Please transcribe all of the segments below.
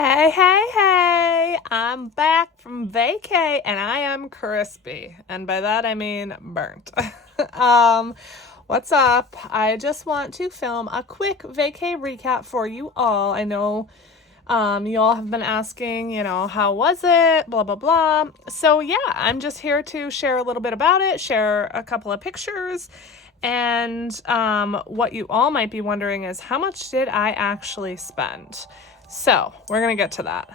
Hey, hey, hey, I'm back from vacay and I am crispy. And by that I mean burnt. um, what's up? I just want to film a quick vacay recap for you all. I know you all have been asking, how was it? Blah, blah, blah. So yeah, I'm just here to share a little bit about it, share a couple of pictures. And what you all might be wondering is how much did I actually spend? So we're going to get to that.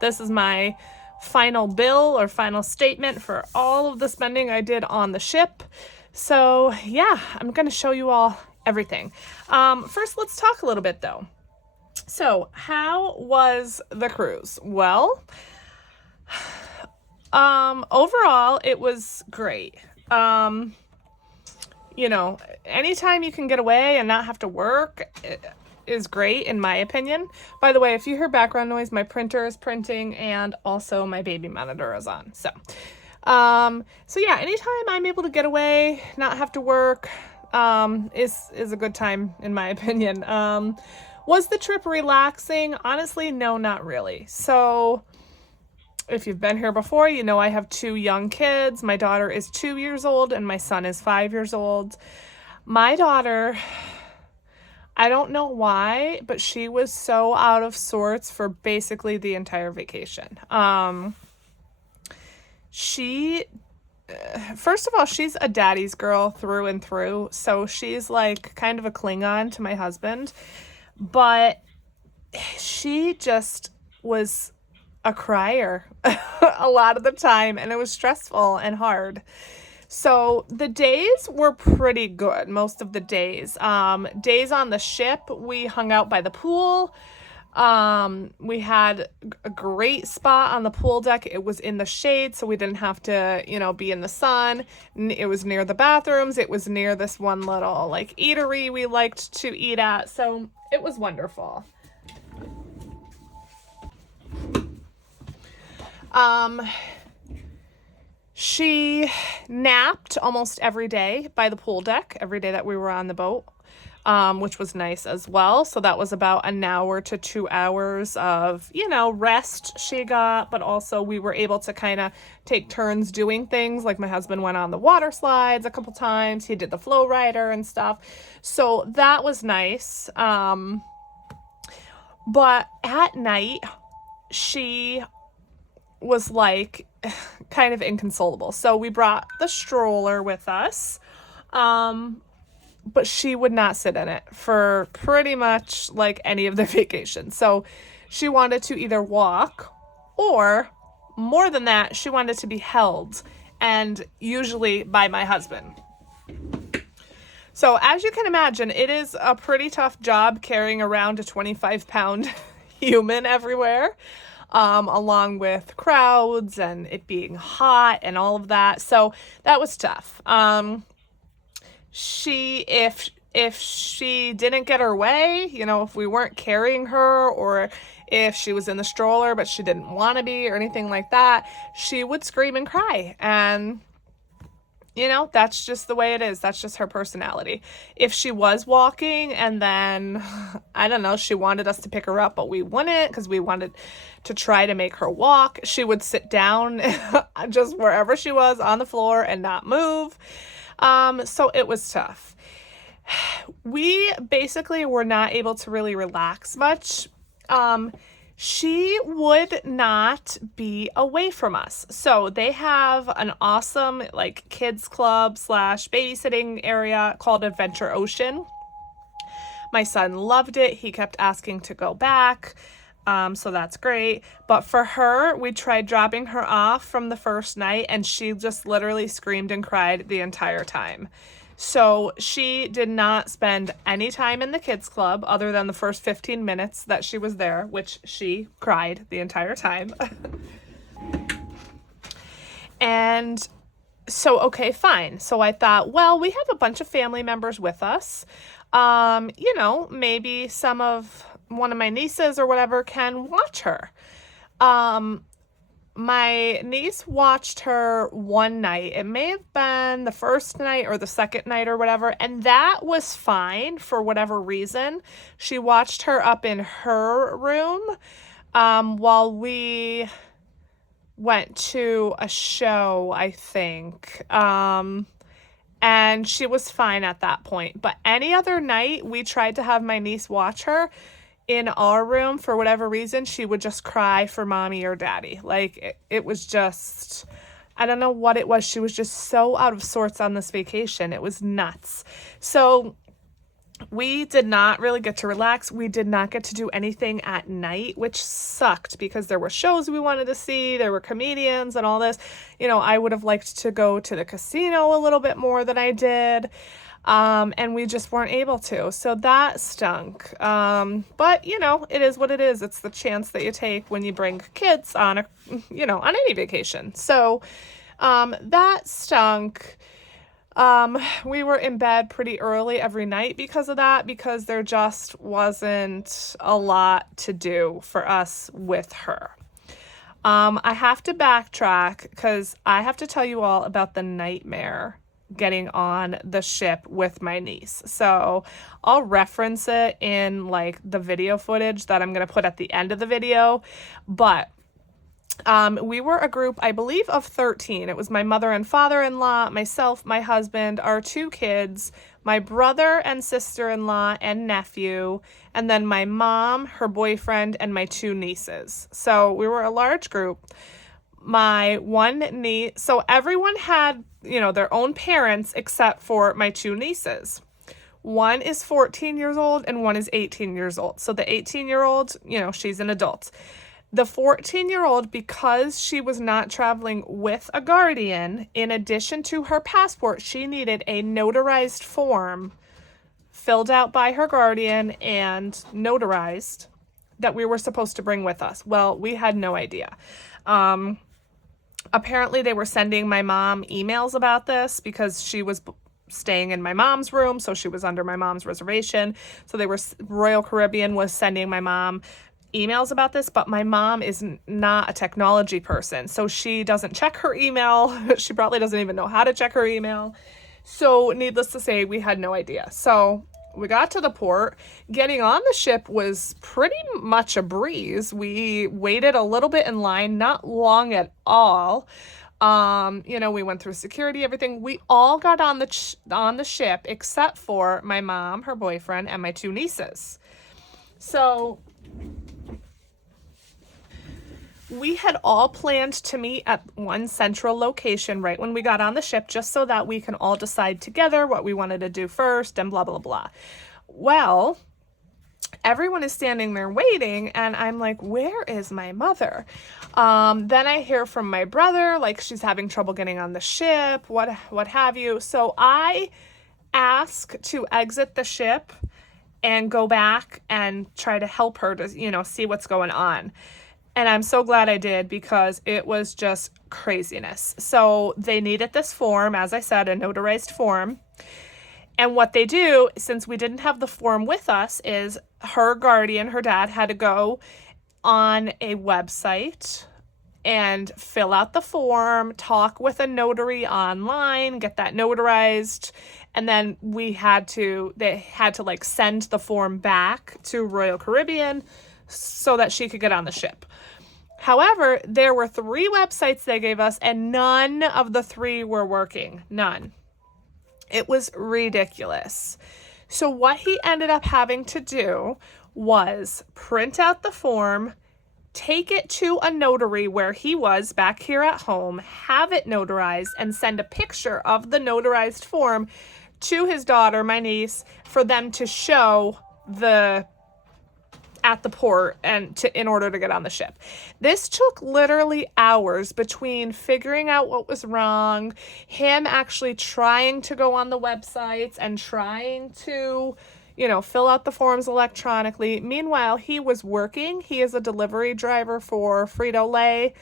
This is my final bill or final statement for all of the spending I did on the ship. So yeah, I'm going to show you all everything. First, let's talk a little bit though. So how was the cruise? Well, overall, it was great. Anytime you can get away and not have to work is great in my opinion. By the way, if you hear background noise, my printer is printing and also my baby monitor is on. So yeah, anytime I'm able to get away, not have to work, is a good time in my opinion. Was the trip relaxing? Honestly, no, not really. So if you've been here before, you know I have 2 young kids. My daughter is 2 years old and my son is 5 years old. My daughter, I don't know why, but she was so out of sorts for basically the entire vacation. First of all, she's a daddy's girl through and through. So she's like kind of a Klingon to my husband, but she just was a crier a lot of the time, and it was stressful and hard. So the days were pretty good, most of the days. Days on the ship, we hung out by the pool. We had a great spot on the pool deck. It was in the shade, so we didn't have to, be in the sun. It was near the bathrooms. It was near this one little eatery we liked to eat at. So it was wonderful. She napped almost every day by the pool deck, every day that we were on the boat, which was nice as well. So that was about an hour to 2 hours of, rest she got, but also we were able to kind of take turns doing things. Like my husband went on the water slides a couple times. He did the flow rider and stuff. So that was nice. But at night, she was kind of inconsolable. So we brought the stroller with us, but she would not sit in it for pretty much any of the vacations. So she wanted to either walk or, more than that, she wanted to be held, and usually by my husband. So as you can imagine, it is a pretty tough job carrying around a 25-pound human everywhere. Along with crowds and it being hot and all of that. So that was tough. If she didn't get her way, if we weren't carrying her, or if she was in the stroller but she didn't want to be or anything like that, she would scream and cry. And that's just the way it is. That's just her personality. If she was walking and then, I don't know, she wanted us to pick her up, but we wouldn't because we wanted to try to make her walk, she would sit down just wherever she was on the floor and not move. So it was tough. We basically were not able to really relax much. She would not be away from us. So they have an awesome kids club / babysitting area called Adventure Ocean. My son loved it. He kept asking to go back. So that's great. But for her, we tried dropping her off from the first night and she just literally screamed and cried the entire time. So she did not spend any time in the kids club other than the first 15 minutes that she was there, which she cried the entire time. And so, okay, fine. So I thought, well, we have a bunch of family members with us. Maybe one of my nieces or whatever can watch her. My niece watched her one night. It may have been the first night or the second night or whatever, and that was fine for whatever reason. She watched her up in her room, while we went to a show, I think. And she was fine at that point. But any other night we tried to have my niece watch her in our room, for whatever reason, she would just cry for mommy or daddy. Like, it was just, I don't know what it was. She was just so out of sorts on this vacation. It was nuts. So we did not really get to relax. We did not get to do anything at night, which sucked because there were shows we wanted to see. There were comedians and all this. You know, I would have liked to go to the casino a little bit more than I did. And we just weren't able to. So that stunk. But, you know, it is what it is. It's the chance that you take when you bring kids on on any vacation. So that stunk. We were in bed pretty early every night because of that, because there just wasn't a lot to do for us with her. I have to backtrack because I have to tell you all about the nightmare getting on the ship with my niece. So I'll reference it in like the video footage that I'm going to put at the end of the video, but we were a group, I believe, of 13. It was my mother and father-in-law, myself, my husband, our 2 kids, my brother and sister-in-law and nephew, and then my mom, her boyfriend, and my 2 nieces. So we were a large group. My one niece, so everyone had, their own parents except for my 2 nieces. One is 14 years old and one is 18 years old. So the 18-year-old, she's an adult. The 14-year-old, because she was not traveling with a guardian, in addition to her passport, she needed a notarized form filled out by her guardian and notarized that we were supposed to bring with us. Well, we had no idea. Apparently, they were sending my mom emails about this because she was staying in my mom's room, so she was under my mom's reservation. So Royal Caribbean was sending my mom emails about this, but my mom is not a technology person, so she doesn't check her email. She probably doesn't even know how to check her email. So needless to say, we had no idea. So we got to the port. Getting on the ship was pretty much a breeze. We waited a little bit in line, not long at all. We went through security, everything. We all got on the ship except for my mom, her boyfriend, and my 2 nieces. So we had all planned to meet at one central location right when we got on the ship, just so that we can all decide together what we wanted to do first and blah, blah, blah. Well, everyone is standing there waiting, and I'm like, where is my mother? Then I hear from my brother, like she's having trouble getting on the ship, what have you. So I ask to exit the ship and go back and try to help her to, see what's going on. And I'm so glad I did, because it was just craziness. So they needed this form, as I said, a notarized form. And what they do, since we didn't have the form with us, is her guardian, her dad, had to go on a website and fill out the form, talk with a notary online, get that notarized. And then they had to like send the form back to Royal Caribbean so that she could get on the ship. However, there were 3 websites they gave us, and none of the 3 were working. None. It was ridiculous. So what he ended up having to do was print out the form, take it to a notary where he was back here at home, have it notarized, and send a picture of the notarized form to his daughter, my niece, for them to show at the port and in order to get on the ship. This took literally hours between figuring out what was wrong, him actually trying to go on the websites and trying to, fill out the forms electronically. Meanwhile, he was working. He is a delivery driver for Frito-Lay,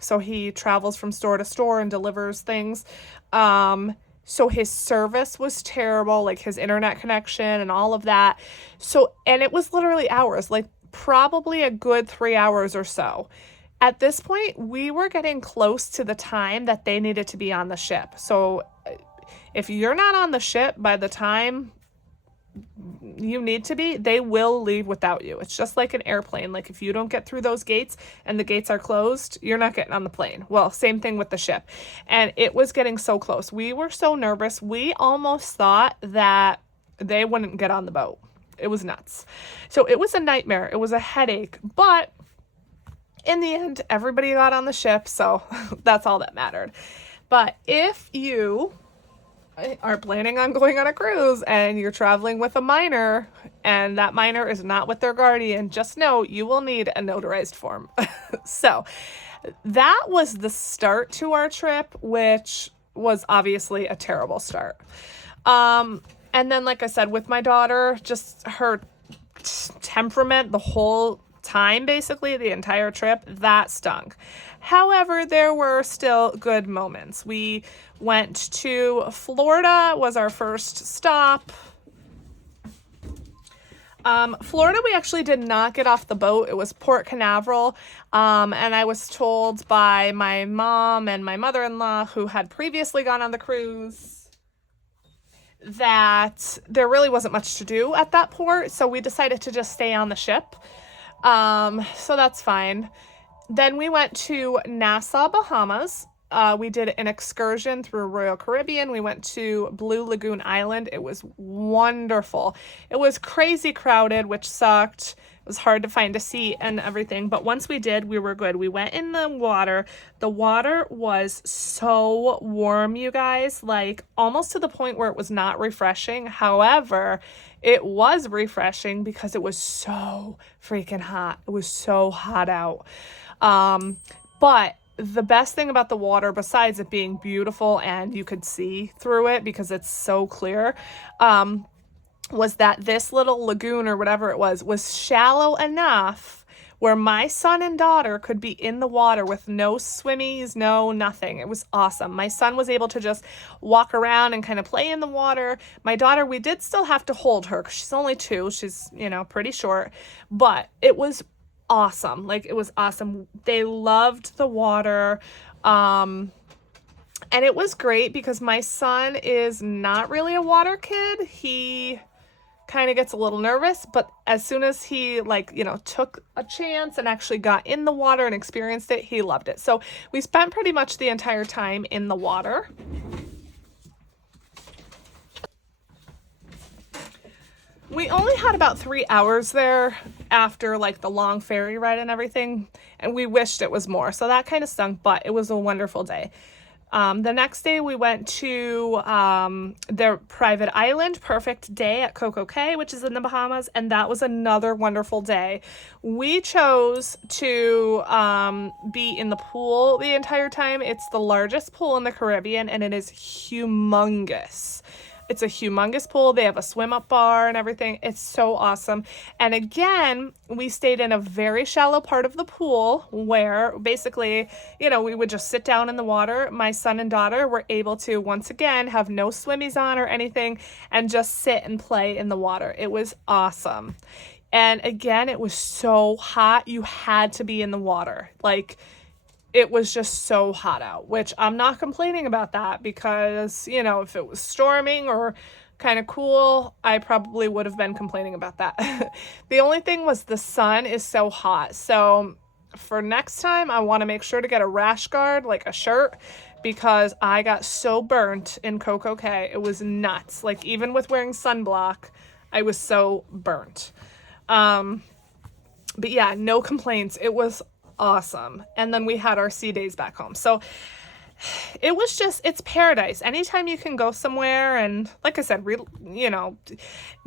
so he travels from store to store and delivers things. So his service was terrible, like his internet connection and all of that. So, and it was literally hours, like probably a good 3 hours or so. At this point, we were getting close to the time that they needed to be on the ship. So if you're not on the ship by the time you need to be, they will leave without you. It's just like an airplane. Like if you don't get through those gates and the gates are closed, you're not getting on the plane. Well, same thing with the ship. And it was getting so close. We were so nervous. We almost thought that they wouldn't get on the boat. It was nuts. So it was a nightmare. It was a headache. But in the end, everybody got on the ship. So that's all that mattered. But if you are planning on going on a cruise and you're traveling with a minor and that minor is not with their guardian, just know you will need a notarized form. So that was the start to our trip, which was obviously a terrible start. And then, like I said, with my daughter, just her temperament the whole time, basically the entire trip, that stunk. However, there were still good moments. We went to Florida, was our first stop. Florida, we actually did not get off the boat. It was Port Canaveral. And I was told by my mom and my mother-in-law, who had previously gone on the cruise, that there really wasn't much to do at that port. So we decided to just stay on the ship. So that's fine. Then we went to Nassau, Bahamas. We did an excursion through Royal Caribbean. We went to Blue Lagoon Island. It was wonderful. It was crazy crowded, which sucked. It was hard to find a seat and everything. But once we did, we were good. We went in the water. The water was so warm, you guys, like almost to the point where it was not refreshing. However, it was refreshing because it was so freaking hot. It was so hot out. But the best thing about the water, besides it being beautiful and you could see through it because it's so clear, was that this little lagoon or whatever it was shallow enough where my son and daughter could be in the water with no swimmies, no nothing. It was awesome. My son was able to just walk around and kind of play in the water. My daughter, we did still have to hold her because she's only 2. She's, pretty short, but it was awesome. Like, it was awesome. They loved the water. And it was great because my son is not really a water kid. He kind of gets a little nervous, but as soon as he took a chance and actually got in the water and experienced it, he loved it. So we spent pretty much the entire time in the water. We only had about 3 hours there after the long ferry ride and everything, and we wished it was more. So that kind of stunk, but it was a wonderful day. The next day we went to their private island, Perfect Day at Coco Cay, which is in the Bahamas, and that was another wonderful day. We chose to be in the pool the entire time. It's the largest pool in the Caribbean, and it is humongous. It's a humongous pool. They have a swim-up bar and everything. It's so awesome. And again, we stayed in a very shallow part of the pool where basically, we would just sit down in the water. My son and daughter were able to, once again, have no swimmies on or anything and just sit and play in the water. It was awesome. And again, it was so hot. You had to be in the water. It was just so hot out, which I'm not complaining about that because, if it was storming or kind of cool, I probably would have been complaining about that. The only thing was the sun is so hot. So for next time, I want to make sure to get a rash guard, like a shirt, because I got so burnt in Coco Cay. It was nuts. Even with wearing sunblock, I was so burnt. But yeah, no complaints. It was awesome. And then we had our sea days back home. So it was it's paradise. Anytime you can go somewhere and, like I said,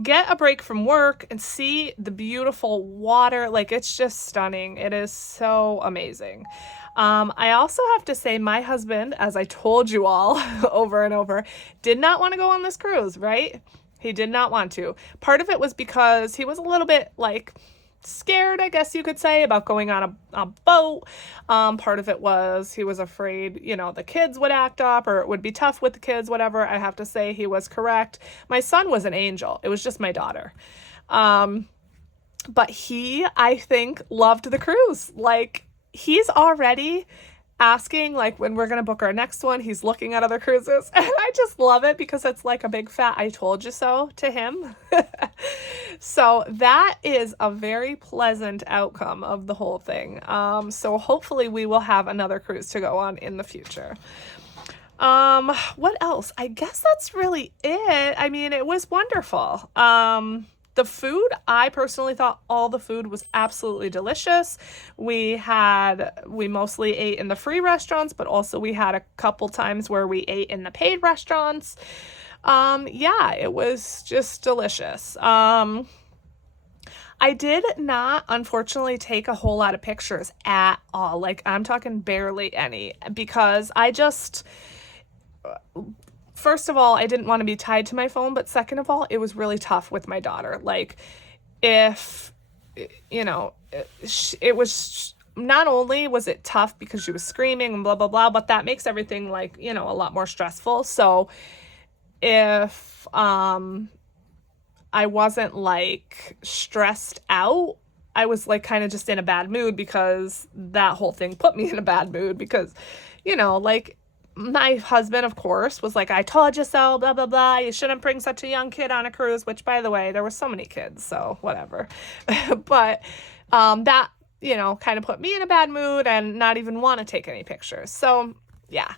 get a break from work and see the beautiful water. It's just stunning. It is so amazing. I also have to say my husband, as I told you all over and over, did not want to go on this cruise, right? He did not want to. Part of it was because he was a little bit scared, I guess you could say, about going on a boat. Part of it was he was afraid, the kids would act up or it would be tough with the kids, whatever. I have to say he was correct. My son was an angel. It was just my daughter. But he, I think, loved the cruise. He's already asking like when we're going to book our next one. He's looking at other cruises, and I just love it because it's like a big fat I told you so to him. So that is a very pleasant outcome of the whole thing. So hopefully we will have another cruise to go on in the future. What else? I guess that's really it. I mean, it was wonderful. The food, I personally thought all the food was absolutely delicious. We mostly ate in the free restaurants, but also we had a couple times where we ate in the paid restaurants. Yeah, it was just delicious. I did not, unfortunately, take a whole lot of pictures at all. Like, I'm talking barely any, because first of all, I didn't want to be tied to my phone, but second of all, it was really tough with my daughter. Like, if, it was, not only was it tough because she was screaming and blah, blah, blah, but that makes everything like, a lot more stressful. So if, I wasn't like stressed out, I was like kind of just in a bad mood, because that whole thing put me in a bad mood because, like, my husband, of course, was like, I told you so, blah, blah, blah. You shouldn't bring such a young kid on a cruise, which, by the way, there were so many kids, so whatever. But that, kind of put me in a bad mood and not even want to take any pictures. So, yeah.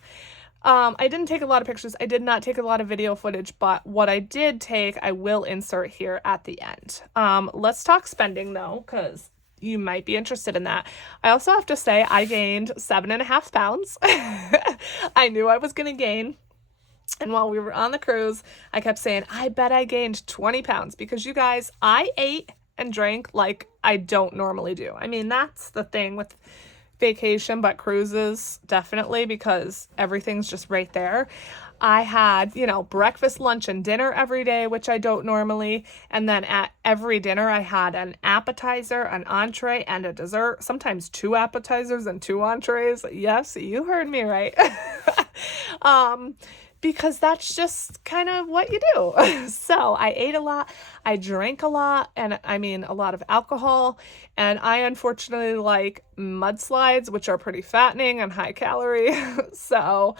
I didn't take a lot of pictures. I did not take a lot of video footage, but what I did take, I will insert here at the end. Let's talk spending, though, because you might be interested in that. I also have to say I gained 7.5 pounds. I knew I was going to gain. And while we were on the cruise, I kept saying, I bet I gained 20 pounds, because you guys, I ate and drank like I don't normally do. I mean, that's the thing with vacation, but cruises definitely, because everything's just right there. I had, breakfast, lunch, and dinner every day, which I don't normally. And then at every dinner, I had an appetizer, an entree, and a dessert. Sometimes 2 appetizers and 2 entrees. Yes, you heard me right. Because that's just kind of what you do. So I ate a lot, I drank a lot, and I mean a lot of alcohol, and I unfortunately like mudslides, which are pretty fattening and high calorie. So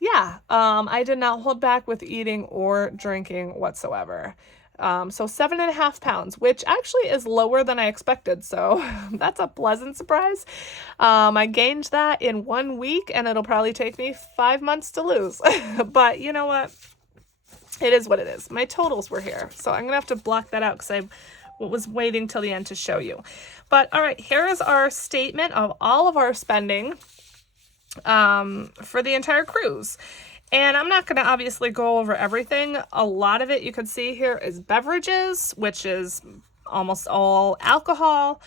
yeah, I did not hold back with eating or drinking whatsoever. So 7.5 pounds, which actually is lower than I expected. So that's a pleasant surprise. I gained that in 1 week, and it'll probably take me 5 months to lose. But you know what? It is what it is. My totals were here. So I'm going to have to block that out because I was waiting till the end to show you. But all right, here is our statement of all of our spending for the entire cruise. And I'm not going to obviously go over everything. A lot of it you can see here is beverages, which is almost all alcohol.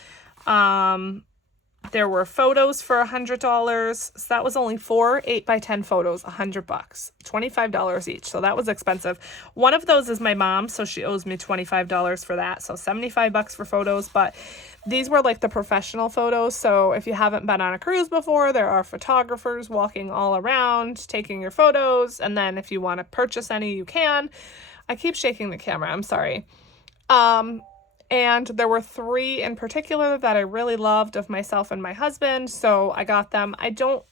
There were photos for $100. So that was only 4 8x10 photos, $100, $25 each. So that was expensive. One of those is my mom, so she owes me $25 for that. So $75 for photos. But these were like the professional photos. So if you haven't been on a cruise before, there are photographers walking all around taking your photos. And then if you want to purchase any, you can. I keep shaking the camera. I'm sorry. And there were 3 in particular that I really loved of myself and my husband, so I got them. I don't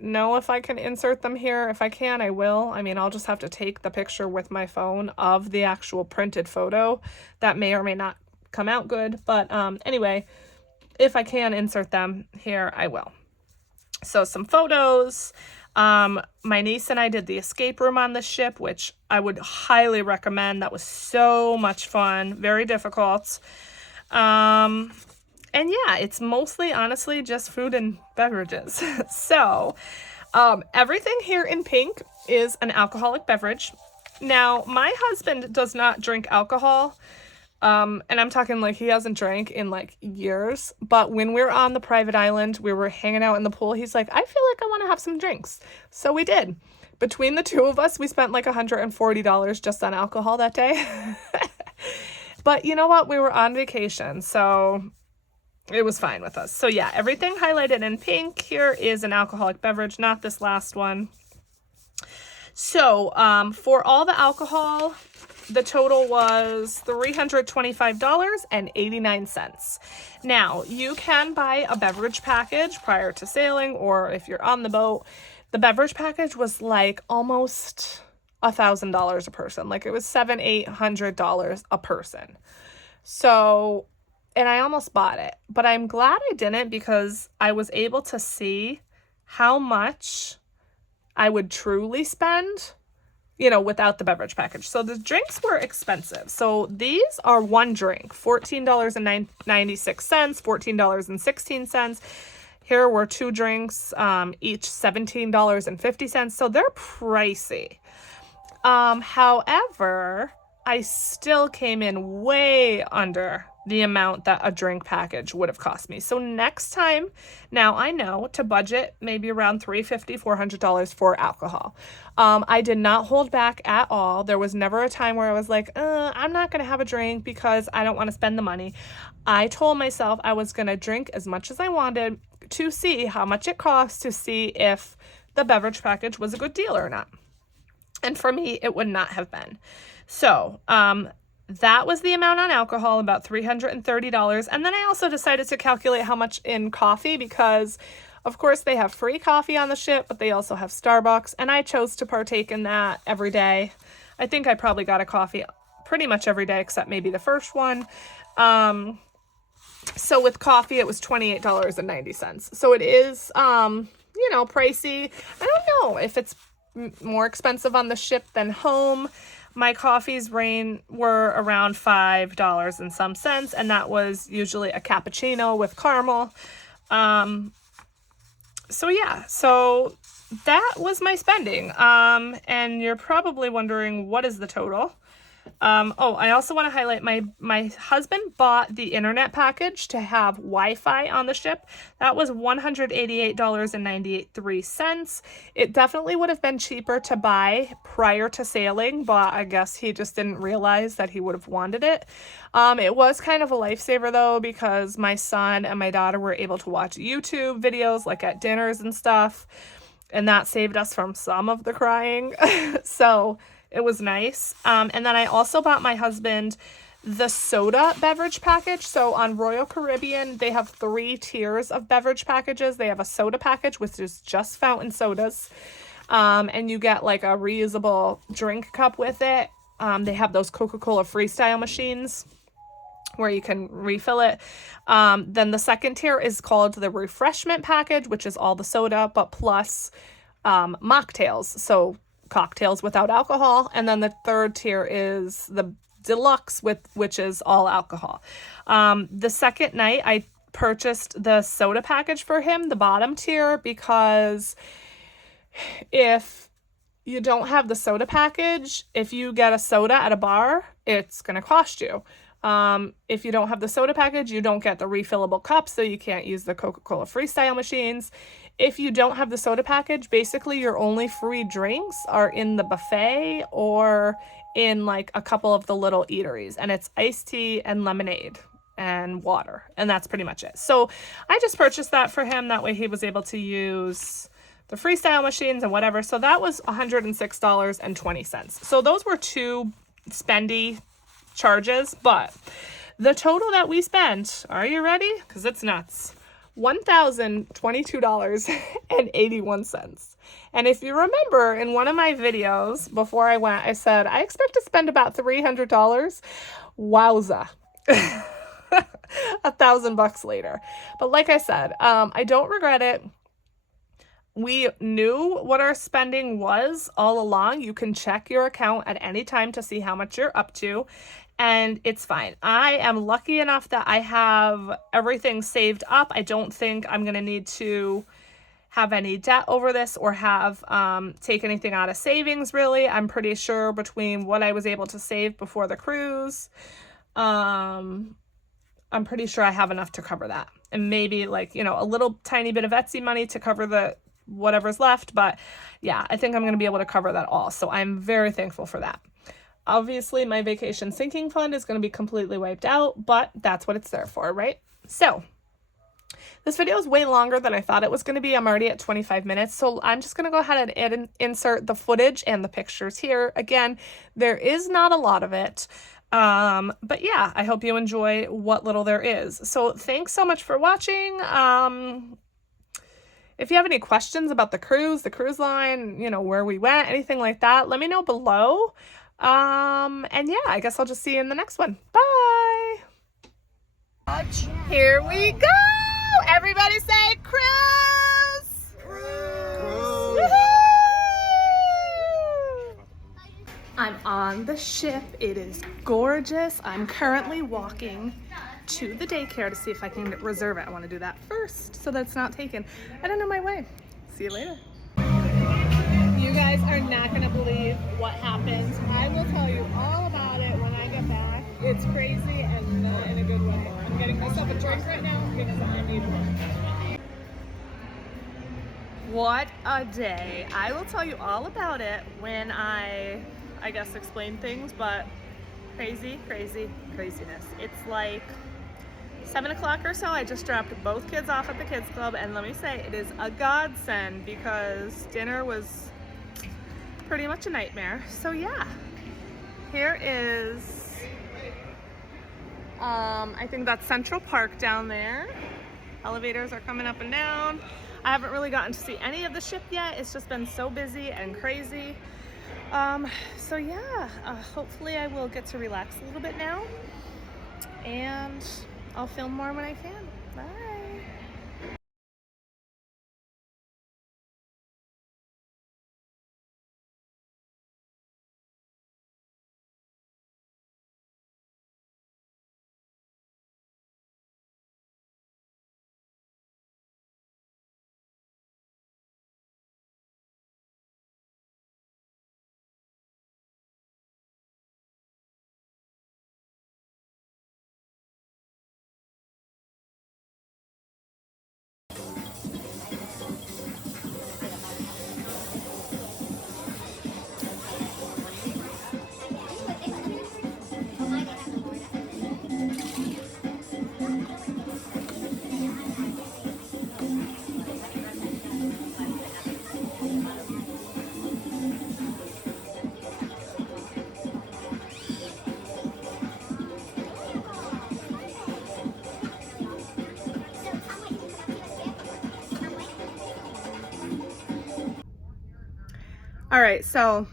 know if I can insert them here. If I can, I will. I mean, I'll just have to take the picture with my phone of the actual printed photo. That may or may not come out good, but anyway, if I can insert them here, I will. So some photos. My niece and I did the escape room on the ship, which I would highly recommend. That was so much fun, very difficult. And yeah, it's mostly, honestly, just food and beverages. So, everything here in pink is an alcoholic beverage. Now, my husband does not drink alcohol. And I'm talking like he hasn't drank in like years, but when we were on the private island, we were hanging out in the pool. He's like, I feel like I want to have some drinks. So we did. Between the 2 of us, we spent like $140 just on alcohol that day. But you know what? We were on vacation, so it was fine with us. So yeah, everything highlighted in pink here is an alcoholic beverage, not this last one. So, for all the alcohol, the total was $325.89. Now, you can buy a beverage package prior to sailing, or if you're on the boat. The beverage package was like almost $1,000 a person. Like it was $700-800 a person. So, and I almost bought it, but I'm glad I didn't, because I was able to see how much I would truly spend, you know, without the beverage package. So the drinks were expensive. So these are one drink, $14.96, $14.16. Here were two drinks, each $17.50. So they're pricey. However, I still came in way under the amount that a drink package would have cost me. So next time, now I know to budget maybe around $350, $400 for alcohol. I did not hold back at all. There was never a time where I was like, I'm not going to have a drink because I don't want to spend the money. I told myself I was going to drink as much as I wanted to see how much it cost, to see if the beverage package was a good deal or not. And for me, it would not have been. So, that was the amount on alcohol, about $330. And then I also decided to calculate how much in coffee, because of course they have free coffee on the ship, but they also have Starbucks. And I chose to partake in that every day. I think I probably got a coffee pretty much every day, except maybe the first one. So with coffee, it was $28.90. So it is, you know, pricey. I don't know if it's more expensive on the ship than home. My coffees were around $5 and some cents, and that was usually a cappuccino with caramel. So yeah, so that was my spending. And you're probably wondering, what is the total? I also want to highlight my husband bought the internet package to have Wi-Fi on the ship. That was $188.93. It definitely would have been cheaper to buy prior to sailing, but I guess he just didn't realize that he would have wanted it. It was kind of a lifesaver though, because my son and my daughter were able to watch YouTube videos like at dinners and stuff, and that saved us from some of the crying. So it was nice. And then I also bought my husband the soda beverage package. So on Royal Caribbean, they have 3 tiers of beverage packages. They have a soda package, which is just fountain sodas. And you get like a reusable drink cup with it. They have those Coca-Cola freestyle machines where you can refill it. Then the second tier is called the refreshment package, which is all the soda, but plus mocktails. So cocktails without alcohol. And then the third tier is the deluxe, which is all alcohol. The second night I purchased the soda package for him, the bottom tier, because if you don't have the soda package, if you get a soda at a bar, it's going to cost you. If you don't have the soda package, you don't get the refillable cups, so you can't use the Coca-Cola freestyle machines. If you don't have the soda package, basically your only free drinks are in the buffet or in like a couple of the little eateries, and it's iced tea and lemonade and water, and that's pretty much it. So I just purchased that for him. That way he was able to use the freestyle machines and whatever. So that was $106.20. So those were 2 spendy charges, but the total that we spent, are you ready? Because it's nuts. $1,022.81. And if you remember, in one of my videos before I went, I said I expect to spend about $300. Wowza. $1,000 later. But like I said, I don't regret it. We knew what our spending was all along. You can check your account at any time to see how much you're up to, and it's fine. I am lucky enough that I have everything saved up. I don't think I'm going to need to have any debt over this or have take anything out of savings, really. I'm pretty sure between what I was able to save before the cruise, I'm pretty sure I have enough to cover that. And maybe like, you know, a little tiny bit of Etsy money to cover the whatever's left. But yeah, I think I'm going to be able to cover that all. So I'm very thankful for that. Obviously, my vacation sinking fund is going to be completely wiped out, but that's what it's there for, right? So This video is way longer than I thought it was going to be. I'm already at 25 minutes, so I'm just going to go ahead and insert the footage and the pictures here. Again, there is not a lot of it, but yeah, I hope you enjoy what little there is. So thanks so much for watching. If you have any questions about the cruise line, you know, where we went, anything like that, let me know below. And yeah, I guess I'll just see you in the next one. Bye. Here we go. Everybody say cruise. Cruise. I'm on the ship. It is gorgeous. I'm currently walking to the daycare to see if I can reserve it. I want to do that first so that it's not taken. I don't know my way. See you later. You guys are not going to believe what happened. I will tell you all about it when I get back. It's crazy and not in a good way. I'm getting myself a drink right now because I need one. What a day. I will tell you all about it when I guess explain things, but craziness. It's like 7 o'clock or so. I just dropped both kids off at the kids club, and let me say it is a godsend because dinner was pretty much a nightmare. So yeah, here is I think that's Central Park down there. Elevators are coming up and down. I haven't really gotten to see any of the ship yet. It's just been so busy and crazy. So yeah, hopefully I will get to relax a little bit now, and I'll film more when I can. Bye. All right, so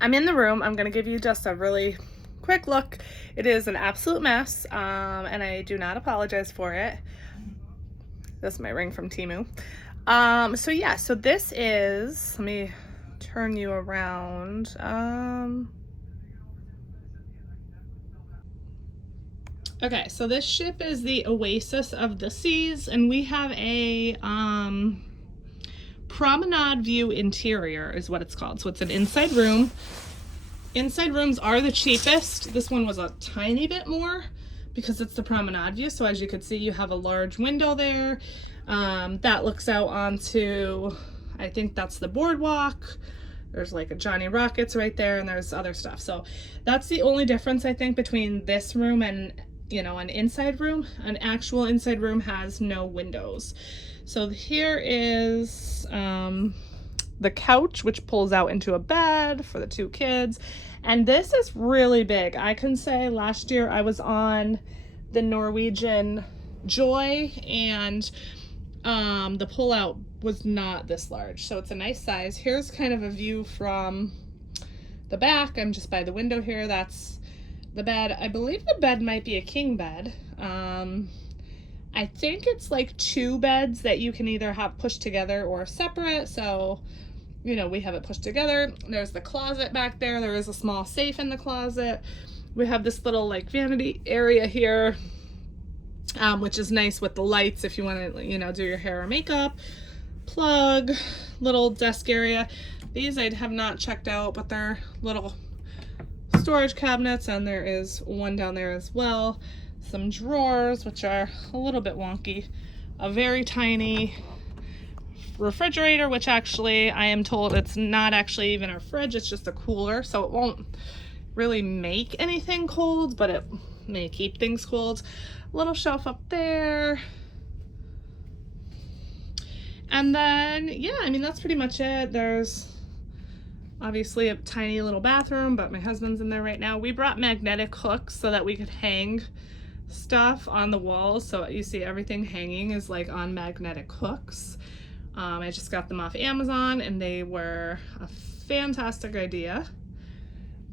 I'm in the room. I'm gonna give you just a really quick look. It is an absolute mess, and I do not apologize for it. This is my ring from Temu. So yeah, so this is, let me turn you around. Okay, so this ship is the Oasis of the Seas, and we have a promenade view interior is what it's called. So it's an inside room. Inside rooms are the cheapest. This one was a tiny bit more because it's the promenade view. So as you can see, you have a large window there that looks out onto, I think that's the boardwalk. There's like a Johnny Rockets right there, and there's other stuff. So that's the only difference, I think, between this room and, you know, an inside room. An actual inside room has no windows. So here is the couch, which pulls out into a bed for the two kids. And this is really big. I can say last year I was on the Norwegian Joy, and the pullout was not this large. So it's a nice size. Here's kind of a view from the back. I'm just by the window here. That's the bed. I believe the bed might be a king bed. I think it's like 2 beds that you can either have pushed together or separate. So, you know, we have it pushed together. There's the closet back there. There is a small safe in the closet. We have this little like vanity area here, which is nice with the lights if you want to, you know, do your hair or makeup. Plug, little desk area. These I have not checked out, but they're little storage cabinets, and there is one down there as well. Some drawers, which are a little bit wonky. A very tiny refrigerator, which actually I am told it's not actually even a fridge, it's just a cooler, so it won't really make anything cold, but it may keep things cold. A little shelf up there. And then, yeah, I mean, that's pretty much it. There's obviously a tiny little bathroom, but my husband's in there right now. We brought magnetic hooks so that we could hang stuff on the walls. So you see everything hanging is like on magnetic hooks. I just got them off Amazon and they were a fantastic idea.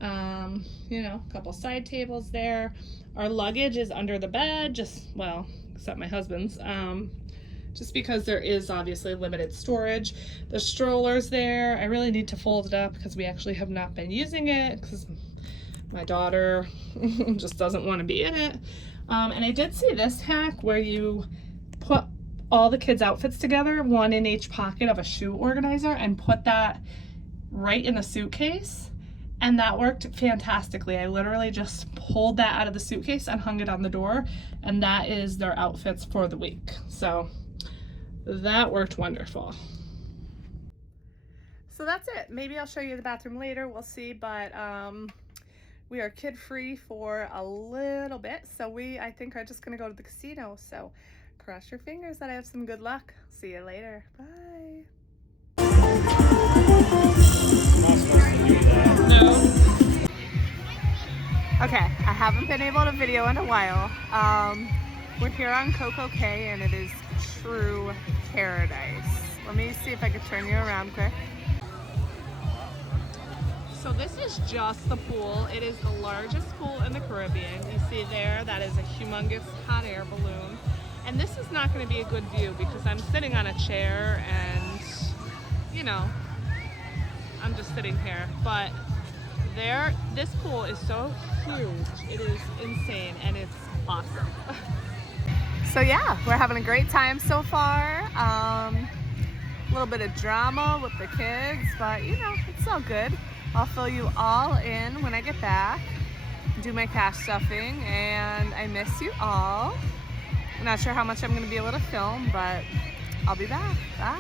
You know, a couple side tables there. Our luggage is under the bed, just, well, except my husband's, just because there is obviously limited storage. The stroller's there. I really need to fold it up because we actually have not been using it because my daughter just doesn't want to be in it. And I did see this hack where you put all the kids' outfits together, one in each pocket of a shoe organizer, and put that right in the suitcase. And that worked fantastically. I literally just pulled that out of the suitcase and hung it on the door, and that is their outfits for the week. So that worked wonderful. So that's it. Maybe I'll show you the bathroom later, we'll see, but we are kid-free for a little bit, so I think are just gonna go to the casino. So cross your fingers that I have some good luck. See you later. Bye. No. Okay, I haven't been able to video in a while. We're here on Coco Cay and it is true paradise. Let me see if I can turn you around quick. So this is just the pool. It is the largest pool in the Caribbean. You see there, that is a humongous hot air balloon. And this is not going to be a good view because I'm sitting on a chair and, you know, I'm just sitting here. But there, this pool is so huge. It is insane and it's awesome. So yeah, we're having a great time so far. A little bit of drama with the kids, but you know, it's all good. I'll fill you all in when I get back, do my cash stuffing, and I miss you all. I'm not sure how much I'm going to be able to film, but I'll be back. Bye.